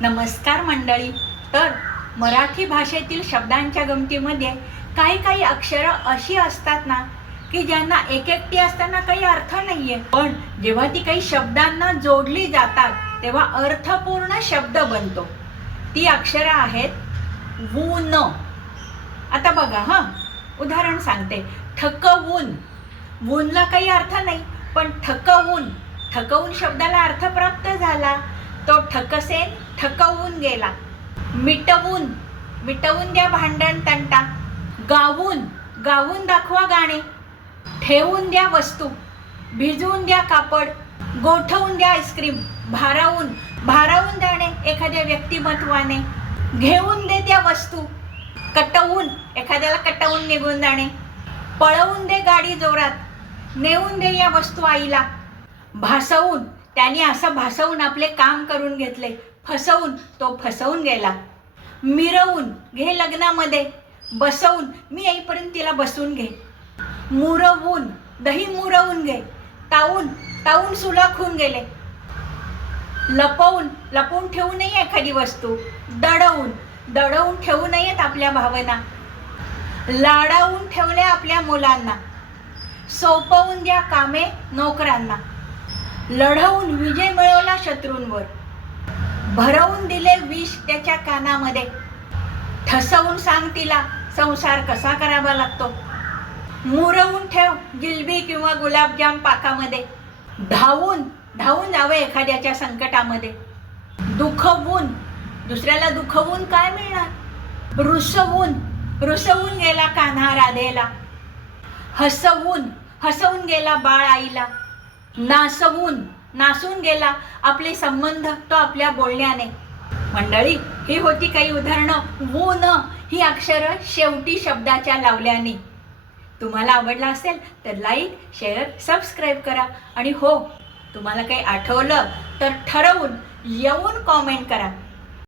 नमस्कार मंडळी. तर मराठी भाषेतील शब्दांच्या गमतीमध्ये काही अक्षरं अशी असतात ना की ज्यांना एकटी असताना काही अर्थ नाहीये, पण जेव्हा ती काही शब्दांना जोडली जातात तेव्हा अर्थपूर्ण शब्द बनतो. ती अक्षरं आहेत वून. आता बघा, उदाहरण सांगते. ठकवून. वूनला काही अर्थ नाही, पण ठकवून शब्दाला अर्थ प्राप्त झाला. तो ठकसेन ठकवून गेला. मिटवून द्या भांडण तंटा. गावून दाखवा गाणे. ठेवून द्या वस्तू. भिजवून द्या कापड. गोठवून द्या आईस्क्रीम. भारावून जाणे एखाद्या व्यक्तिमत्वाने. घेऊन दे त्या वस्तू. एखाद्याला कटवून निघून जाणे. पळवून दे गाडी जोरात. नेऊन दे या वस्तू आईला. भासवून, त्याने असं भासवून आपले काम करून घेतले. तो फसवून गेला. मिरवून, घे लग्नामध्ये. बसवून, मी येईपर्यंत तिला बसवून घे. मुरवून, दही मुरवून घे. तावून सुलाखून गेले. लपवून ठेवू नये एखादी वस्तू. दडवून ठेवू नयेत आपल्या भावना. लाडावून ठेवल्या आपल्या मुलांना. सोपवून द्या कामे नोकरांना. लढवून विजय मिळवला शत्रूंवर. भरवून दिले विष त्याच्या कानामध्ये. ठसवून सांग तिला संसार कसा करावा लागतो. मुरवून ठेव जिलबी किंवा गुलाबजाम पाकामध्ये. धावून जावं एखाद्याच्या संकटामध्ये. दुखवून, दुसऱ्याला दुखवून काय मिळणार. रुसवून गेला कान्हा राधेला. हसवून गेला बाळ आईला. नासून गेला आपले संबंध तो आपल्या बोलण्याने. मंडळी, ही होती काही उदाहरणं वून ही अक्षरं शेवटी शब्दाच्या लावल्याने. तुम्हाला आवडला असेल तर लाईक, शेअर, सबस्क्राईब करा. आणि हो, तुम्हाला काही आठवलं तर ठरवून येऊन कॉमेंट करा.